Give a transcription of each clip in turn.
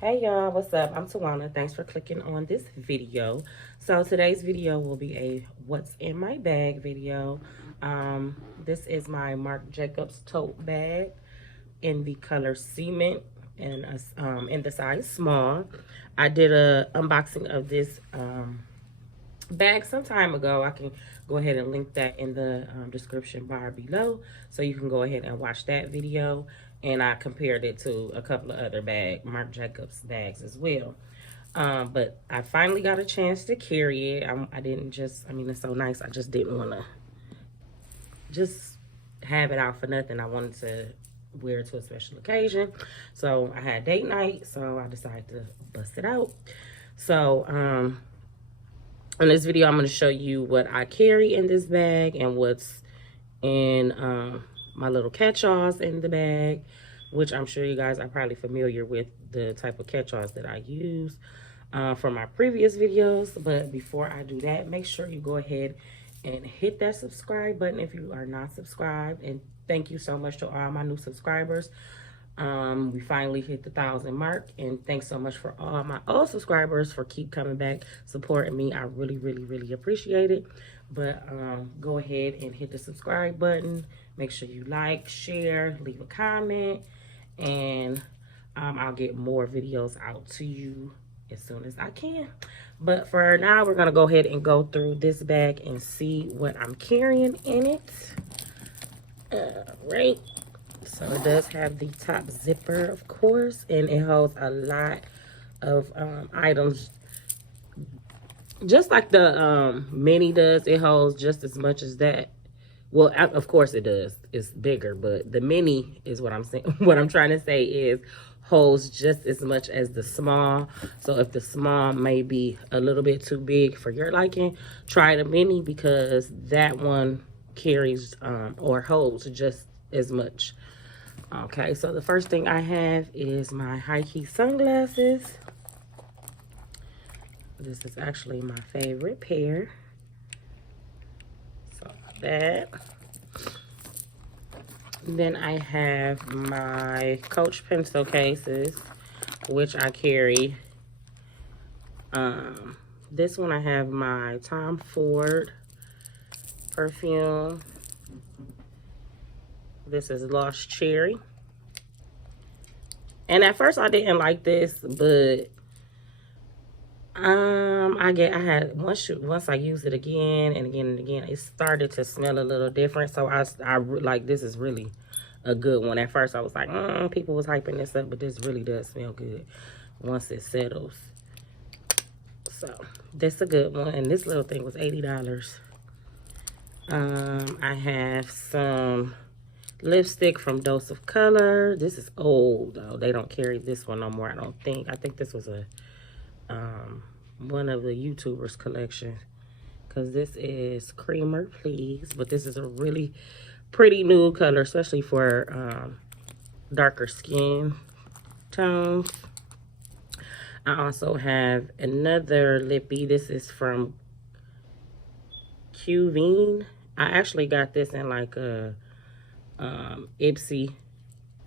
Hey y'all, what's up? I'm Tawana. Thanks for clicking on this video. So today's video will be a what's in my bag video. This is my Marc Jacobs tote bag in the color cement and in the size small. I did a unboxing of this bag some time ago. I can go ahead and link that in the description bar below, so you can go ahead and watch that video. And I compared it to a couple of other Marc Jacobs bags as well. But I finally got a chance to carry it. I didn't just, I mean, it's so nice. I just didn't want to just have it out for nothing. I wanted to wear it to a special occasion. So I had date night, so I decided to bust it out. So, in this video, I'm going to show you what I carry in this bag and what's in my little catch-alls in the bag, which I'm sure you guys are probably familiar with the type of catch-alls that I use from my previous videos. But before I do that, make sure you go ahead and hit that subscribe button if you are not subscribed. And thank you so much to all my new subscribers. We finally hit the 1,000 mark, and thanks so much for all my old subscribers for keep coming back, supporting me. I really appreciate it. But go ahead and hit the subscribe button. Make sure you like, share, leave a comment, and I'll get more videos out to you as soon as I can. But for now, we're gonna go ahead and go through this bag and see what I'm carrying in it. Right. So it does have the top zipper, of course, and it holds a lot of items. Just like the mini does, it holds just as much as that. Well, of course it does. It's bigger, but the mini is what I'm saying. What I'm trying to say is holds just as much as the small. So if the small may be a little bit too big for your liking, try the mini, because that one carries or holds just as much. Okay, so the first thing I have is my high-key sunglasses. This is actually my favorite pair. So that. Then I have my Coach pencil cases, which I carry. This one I have my Tom Ford perfume. This is Lost Cherry. And at first I didn't like this, but I had once I used it again and again and again, it started to smell a little different. So I like, this is really a good one. At first I was like, people was hyping this up, but this really does smell good once it settles. So this is a good one, and this little thing was $80. I have some lipstick from Dose of Color. This is old though. They don't carry this one no more, I don't think. I think this was a one of the YouTubers collection, because this is Creamer Please, but this is a really pretty nude color, especially for darker skin tones. I also have another lippy. This is from Qveen. I actually got this in like a Ipsy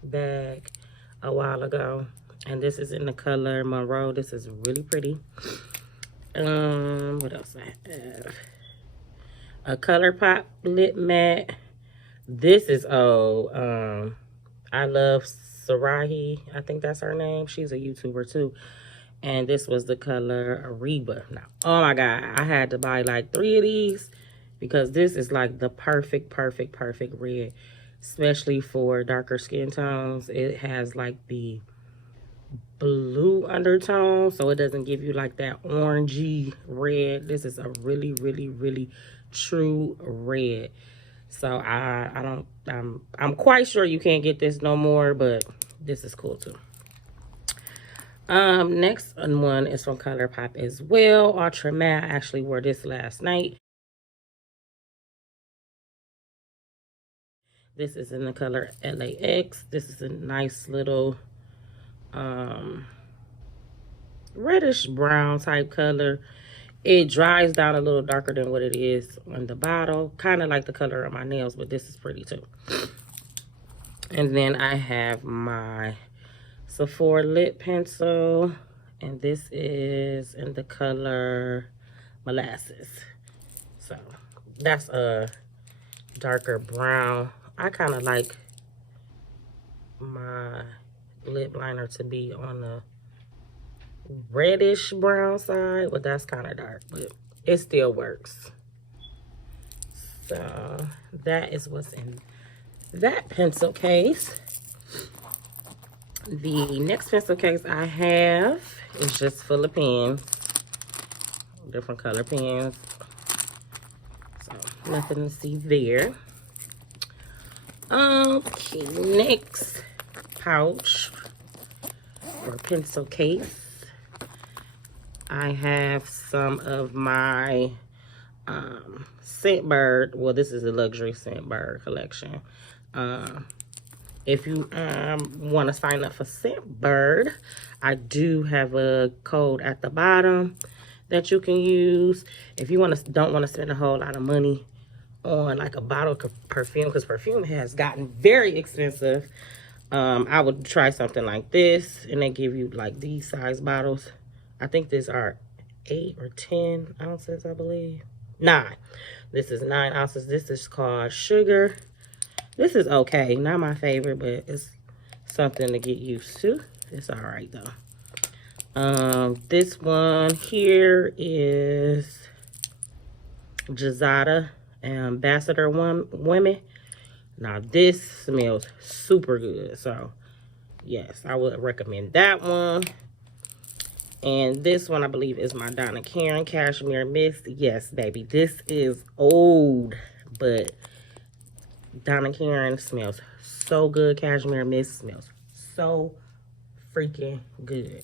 bag a while ago, and this is in the color Monroe. This is really pretty. What else I have? A ColourPop lip matte. This is I love Sarahi, I think that's her name. She's a YouTuber too, and this was the color Reba. Now, oh my god, I had to buy like 3 of these, because this is like the perfect red, especially for darker skin tones. It has like the blue undertone, so it doesn't give you like that orangey red. This is a really true red. So I'm quite sure you can't get this no more, but this is cool too. Next one is from ColourPop as well, Ultra Matte. I actually wore this last night. This is in the color LAX. This is a nice little reddish brown type color. It dries down a little darker than what it is on the bottle, kind of like the color of my nails, but this is pretty too. And then I have my Sephora lip pencil, and this is in the color Molasses. So that's a darker brown. I kind of like my lip liner to be on the reddish brown side, but that's kind of dark, but it still works. So that is what's in that pencil case. The next pencil case I have is just full of pens, different color pens. So nothing to see there. Okay, next pouch or pencil case. I have some of my Scentbird. Well, this is a luxury Scentbird collection. If you want to sign up for Scentbird, I do have a code at the bottom that you can use. If you don't want to spend a whole lot of money on like a bottle of perfume, because perfume has gotten very expensive, I would try something like this, and they give you like these size bottles. I think these are 8 or 10 ounces, I believe. 9. This is 9 ounces. This is called Sugar. This is okay. Not my favorite, but it's something to get used to. It's all right, though. This one here is Jazada Ambassador Women. Now, this smells super good. So, yes, I would recommend that one. And this one, I believe, is my Donna Karan Cashmere Mist. Yes, baby, this is old, but Donna Karan smells so good. Cashmere Mist smells so freaking good.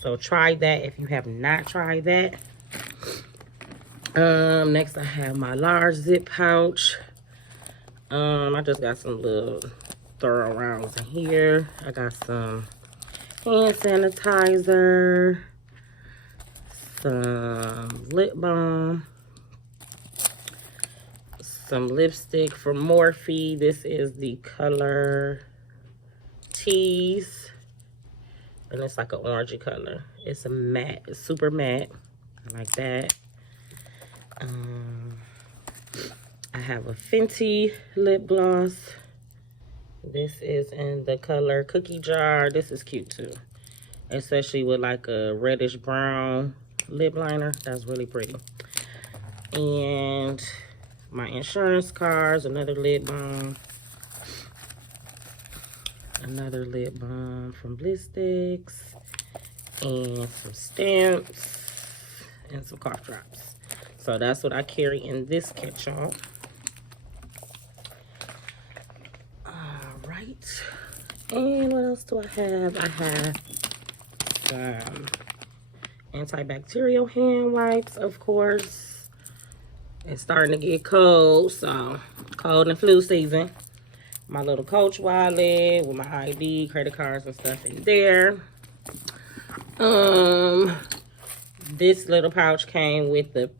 So try that if you have not tried that. Next I have my large zip pouch. I just got some little throw arounds in here. I got some hand sanitizer, some lip balm, some lipstick from Morphe. This is the color Tease, and it's like an orangey color. It's a matte, it's super matte. I like that. I have a Fenty lip gloss. This is in the color Cookie Jar. This is cute too, especially with like a reddish brown lip liner. That's really pretty. And my insurance cards, another lip balm. Another lip balm from Blistex. And some stamps. And some cough drops. So that's what I carry in this catch-all. Alright. And what else do I have? I have some antibacterial hand wipes, of course. It's starting to get cold, so cold and flu season. My little Coach wallet with my ID, credit cards, and stuff in there. This little pouch came with the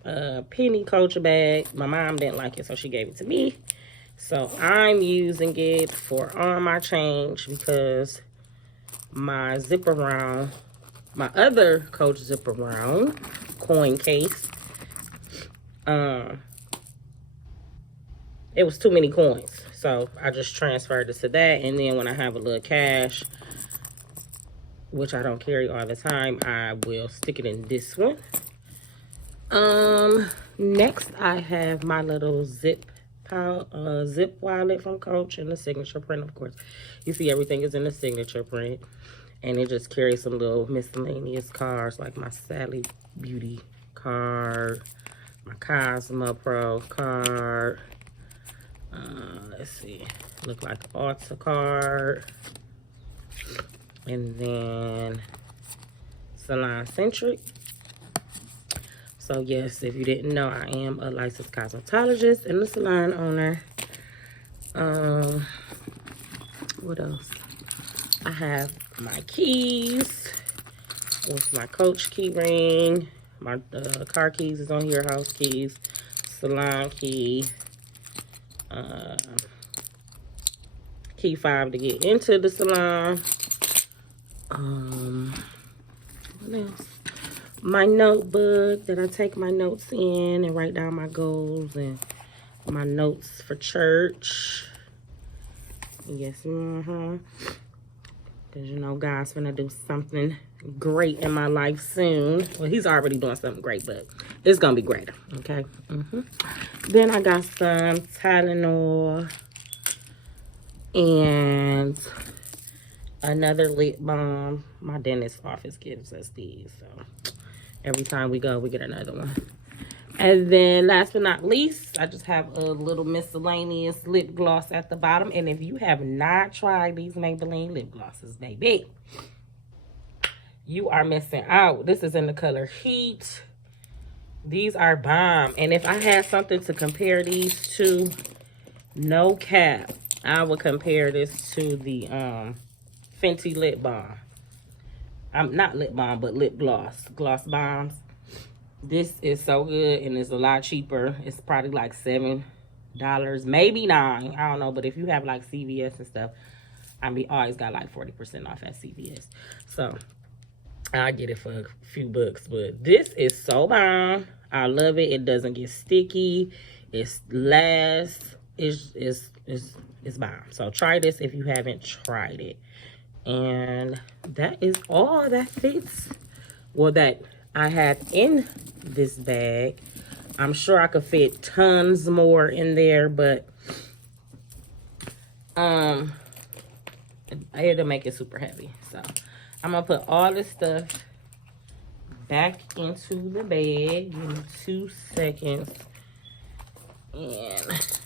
penny Coach bag. My mom didn't like it, so she gave it to me. So I'm using it for all my change because my zip around, my other Coach zip around coin case, it was too many coins. So I just transferred it to that. And then when I have a little cash, which I don't carry all the time, I will stick it in this one. Next I have my little zip wallet from Coach in the signature print, of course. You see everything is in the signature print. And it just carries some little miscellaneous cards like my Sally Beauty card, my Cosmo Pro card. Let's see, look like Ulta card. And then Salon Centric. So yes, if you didn't know, I am a licensed cosmetologist and a salon owner. What else? I have my keys with my Coach key ring. My car keys is on here, house keys, salon key, key 5 to get into the salon. What else? My notebook that I take my notes in and write down my goals and my notes for church. Yes, because you know God's gonna do something great in my life soon. Well, he's already doing something great, but it's gonna be greater. Okay. Then I got some Tylenol and another lip balm. My dentist office gives us these, so every time we go, we get another one. And then last but not least, I just have a little miscellaneous lip gloss at the bottom. And if you have not tried these Maybelline lip glosses, baby, you are missing out. This is in the color Heat. These are bomb. And if I had something to compare these to, no cap, I would compare this to the Fenty lip balm. Not lip balm, but lip gloss. Gloss bombs. This is so good, and it's a lot cheaper. It's probably like $7, maybe $9. I don't know, but if you have like CVS and stuff, I mean, always got like 40% off at CVS. So I get it for a few bucks, but this is so bomb. I love it. It doesn't get sticky. It's lasts. It's bomb. So try this if you haven't tried it. And that is all that fits. Well, that I have in this bag. I'm sure I could fit tons more in there, but I had to make it super heavy. So I'm gonna put all this stuff back into the bag. Give me 2 seconds. And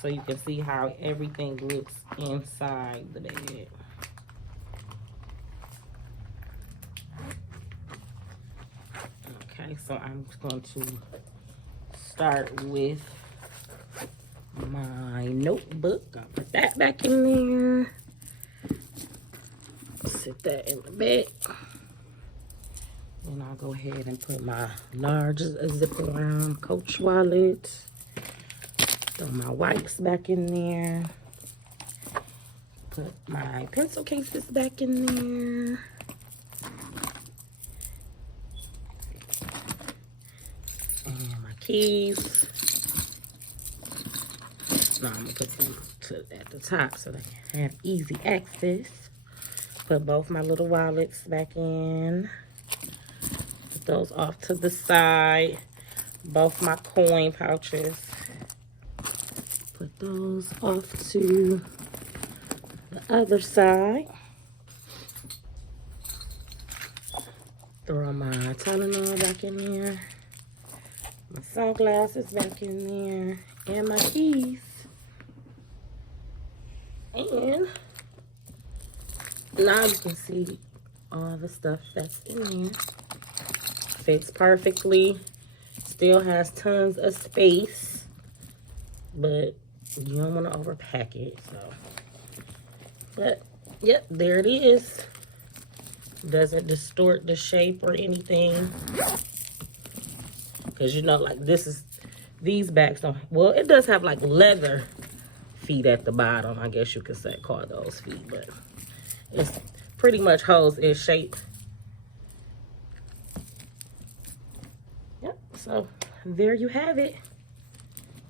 so you can see how everything looks inside the bag. Okay, so I'm going to start with my notebook. I'll put that back in there. Sit that in the bag. And I'll go ahead and put my large zip around Coach wallet. Throw my wipes back in there. Put my pencil cases back in there. And my keys. Now I'm gonna put them at the top so they can have easy access. Put both my little wallets back in. Put those off to the side. Both my coin pouches. Put those off to the other side. Throw my Tylenol back in there. My sunglasses back in there. And my keys. And now you can see all the stuff that's in there. Fits perfectly. Still has tons of space. But you don't want to overpack it. So, but, yep, there it is. Doesn't distort the shape or anything. Because, you know, like these bags don't, well, it does have like leather feet at the bottom. I guess you could call those feet, but it's pretty much holds its shape. Yep, so there you have it.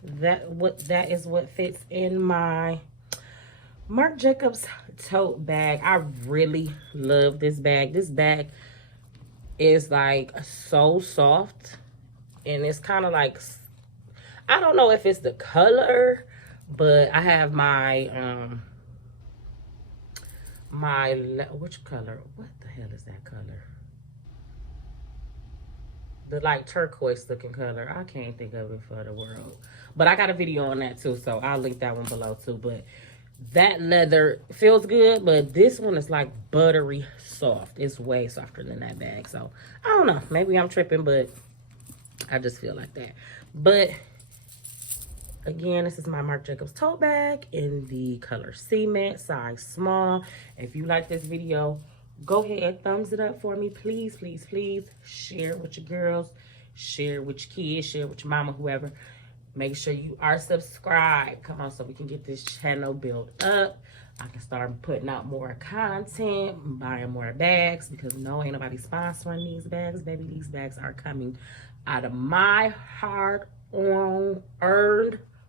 That is what fits in my Marc Jacobs tote bag. I really love this bag. This bag is like so soft, and it's kind of like, I don't know if it's the color, but I have my which color? What the hell is that color? The like turquoise looking color. I can't think of it for the world. But I got a video on that too, so I'll link that one below too. But that leather feels good, but this one is like buttery soft. It's way softer than that bag. So I don't know. Maybe I'm tripping, but I just feel like that. But again, this is my Marc Jacobs tote bag in the color cement, size small. If you like this video, go ahead and thumbs it up for me. Please, please, please share it with your girls. Share it with your kids. Share it with your mama, whoever. Make sure you are subscribed. Come on, so we can get this channel built up. I can start putting out more content, buying more bags, because no, ain't nobody sponsoring these bags, baby. These bags are coming out of my hard-earned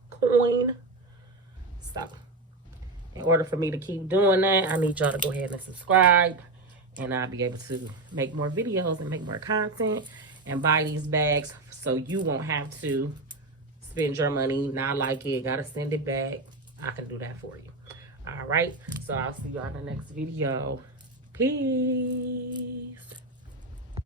coin. So, in order for me to keep doing that, I need y'all to go ahead and subscribe, and I'll be able to make more videos and make more content and buy these bags so you won't have to spend your money, not like it, gotta send it back. I can do that for you. All right, so I'll see you on the next video. Peace.